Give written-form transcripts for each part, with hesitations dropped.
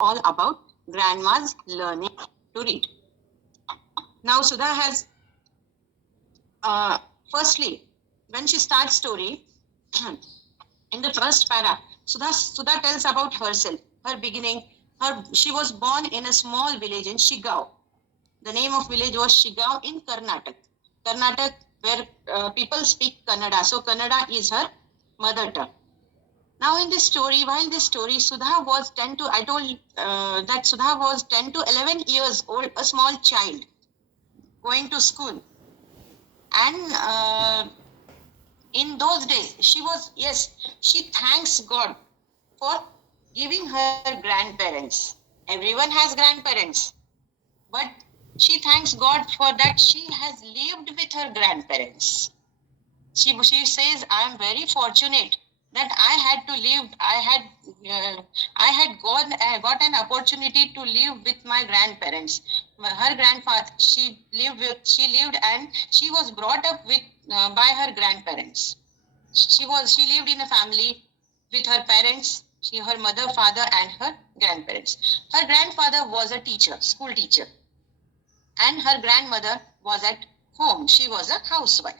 all about grandma's learning to read. Now Sudha has, firstly, when she starts story, in the first para, Sudha tells about herself, her beginning. She was born in a small village in Shigao. The name of village was Shigao in Karnataka. Karnataka, where people speak Kannada. So Kannada is her mother tongue. Now in this story, while this story, Sudha was 10 to, I told that Sudha was 10 to 11 years old, a small child, going to school. And in those days, she thanks God for giving her grandparents. Everyone has grandparents, but she thanks God for that she has lived with her grandparents. She says, I am very fortunate that I had got an opportunity to live with my grandparents. Her grandfather, she lived and she was brought up with by her grandparents. She lived in a family with her parents, her mother, father, and her grandparents. Her grandfather was a teacher, school teacher, and her grandmother was at home. She was a housewife.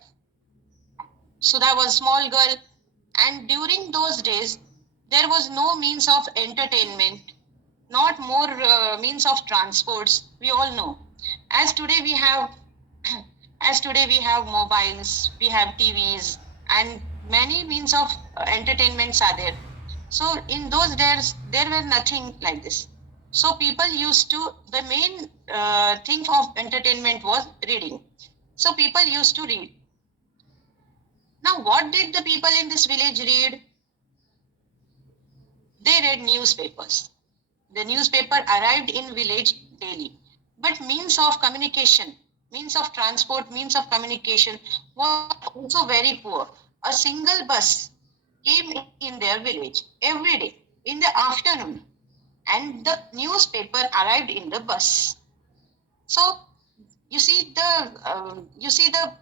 Sudha was a small girl, and during those days, there was no means of entertainment, not more means of transports. We all know. As today we have, as today we have mobiles, we have TVs, and many means of entertainments are there. So in those days, there were nothing like this. So people used to, the main thing of entertainment was reading. So people used to read. Now, what did the people in this village read? They read newspapers. The newspaper arrived in village daily. But means of communication, means of transport, means of communication was also very poor. A single bus came in their village every day in the afternoon, and the newspaper arrived in the bus. So you see the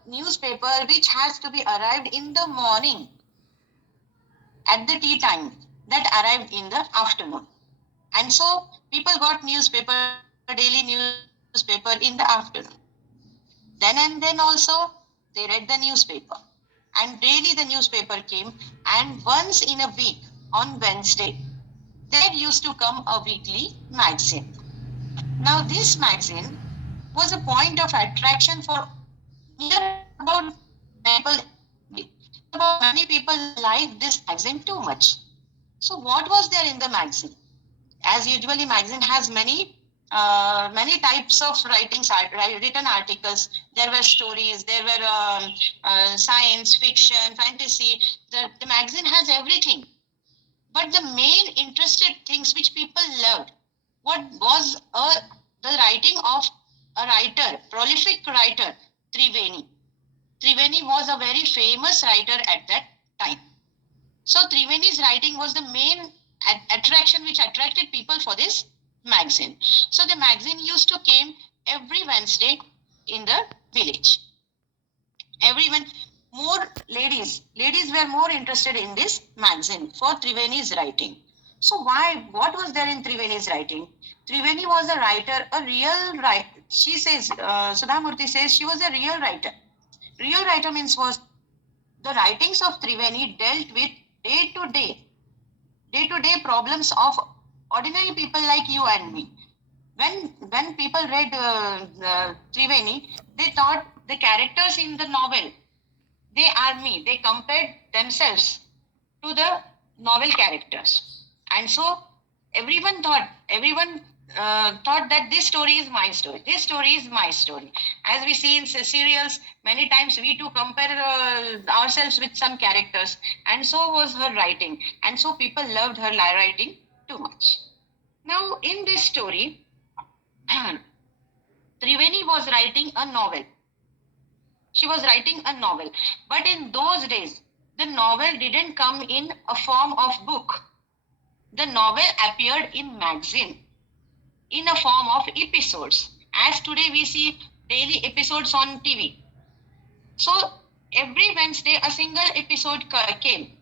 newspaper which has to be arrived in the morning at the tea time, that arrived in the afternoon. And so people got daily newspaper in the afternoon. Then and then also they read the newspaper. And daily the newspaper came, and once in a week on Wednesday, there used to come a weekly magazine. Now this magazine was a point of attraction for near about people. About many people liked this magazine too much. So what was there in the magazine? As usually, magazine has many types of written articles. There were stories, there were science fiction, fantasy. The magazine has everything. But the main interested things which people loved, what was the writing of a writer, prolific writer, Triveni. Triveni was a very famous writer at that time. So Triveni's writing was the main attraction which attracted people for this magazine. So the magazine used to came every Wednesday in the village. More ladies were more interested in this magazine for Triveni's writing. So what was there in Triveni's writing? Triveni was a writer, a real writer. She says, Sudhamurty says she was a real writer. Real writer means was the writings of Triveni dealt with day-to-day problems of ordinary people like you and me. When people read Triveni, they thought the characters in the novel, they are me. They compared themselves to the novel characters. And so everyone thought that this story is my story. This story is my story. As we see in serials, many times we too compare ourselves with some characters. And so was her writing. And so people loved her writing too much. Now, in this story, Triveni was writing a novel. She was writing a novel. But in those days, the novel didn't come in a form of book. The novel appeared in magazine in a form of episodes. As today we see daily episodes on TV. So every Wednesday a single episode came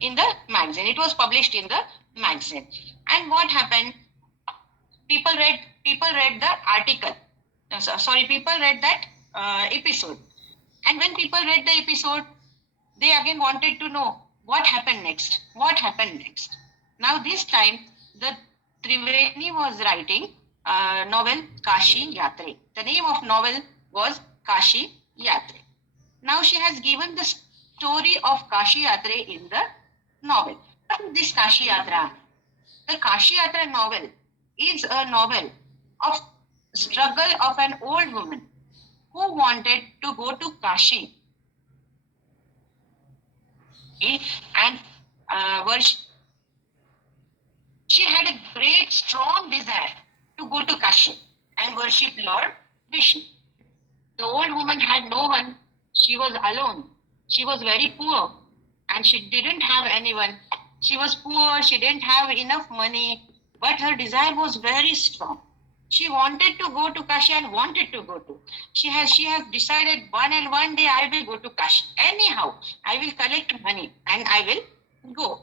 in the magazine. It was published in the magazine. And what happened? People read the article. Sorry, people read that episode. And when people read the episode, they again wanted to know what happened next. What happened next? Now this time, the Triveni was writing novel Kashi Yatre. The name of novel was Kashi Yatre. Now she has given the story of Kashi Yatre in the novel. What is this Kashi Yatra? The Kashi Yatra novel is a novel of struggle of an old woman who wanted to go to Kashi and worship. She had a great, strong desire to go to Kashi and worship Lord Vishnu. The old woman had no one. She was alone. She was very poor and she didn't have anyone. She was poor, she didn't have enough money, but her desire was very strong. She wanted to go to Kashi and wanted to go to. She has decided one day I will go to Kashi. Anyhow, I will collect money and I will go.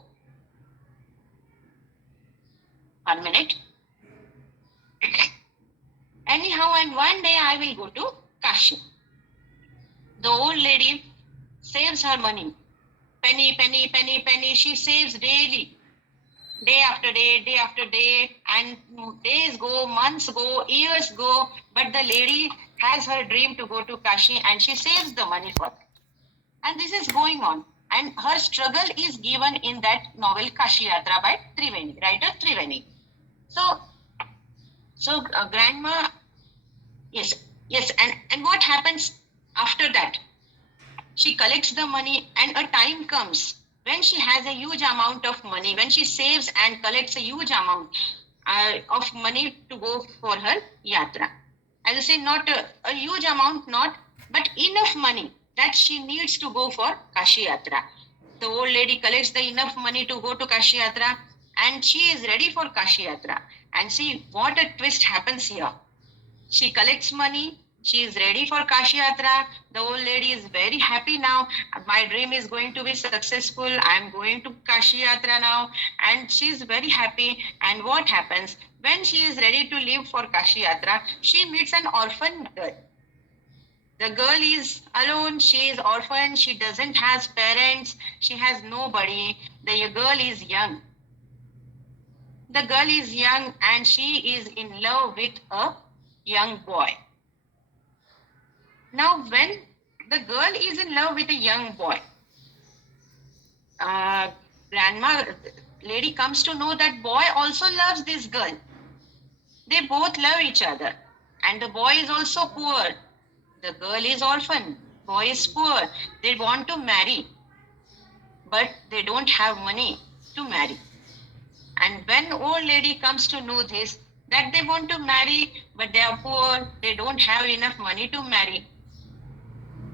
1 minute. Anyhow, and one day I will go to Kashi. The old lady saves her money. Penny, penny, penny, penny. She saves daily. Day after day, and days go, months go, years go, but the lady has her dream to go to Kashi and she saves the money for that. And this is going on. And her struggle is given in that novel Kashi Yatra by Triveni, writer Triveni. So grandma, yes, and what happens after that? She collects the money and a time comes when she has a huge amount of money, when she saves and collects a huge amount of money to go for her yatra. As I say, not a huge amount, but enough money that she needs to go for Kashi Yatra. The old lady collects the enough money to go to Kashi Yatra and she is ready for Kashi Yatra. And see what a twist happens here. She collects money. She is ready for Kashi Yatra. The old lady is very happy now. My dream is going to be successful. I am going to Kashi Yatra now. And she is very happy. And what happens? When she is ready to leave for Kashi Yatra, she meets an orphan girl. The girl is alone. She is orphan. She doesn't have parents. She has nobody. The girl is young. The girl is young and she is in love with a young boy. Now, when the girl is in love with a young boy, grandma lady comes to know that boy also loves this girl. They both love each other. And the boy is also poor. The girl is orphan. Boy is poor. They want to marry. But they don't have money to marry. And when old lady comes to know this, that they want to marry, but they are poor, they don't have enough money to marry.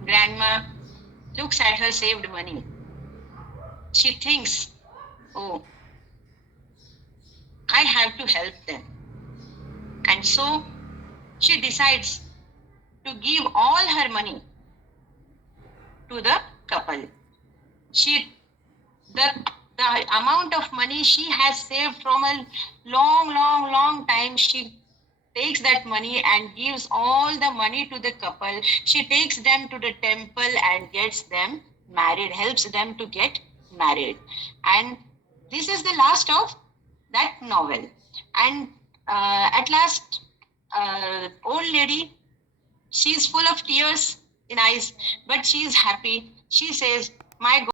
Grandma looks at her saved money. She thinks, oh, I have to help them. And so she decides to give all her money to the couple. The amount of money she has saved from a long time, she takes that money and gives all the money to the couple. She takes them to the temple and gets them married, helps them to get married. And this is the last of that novel. And at last, old lady, she is full of tears in eyes, but she is happy. She says, my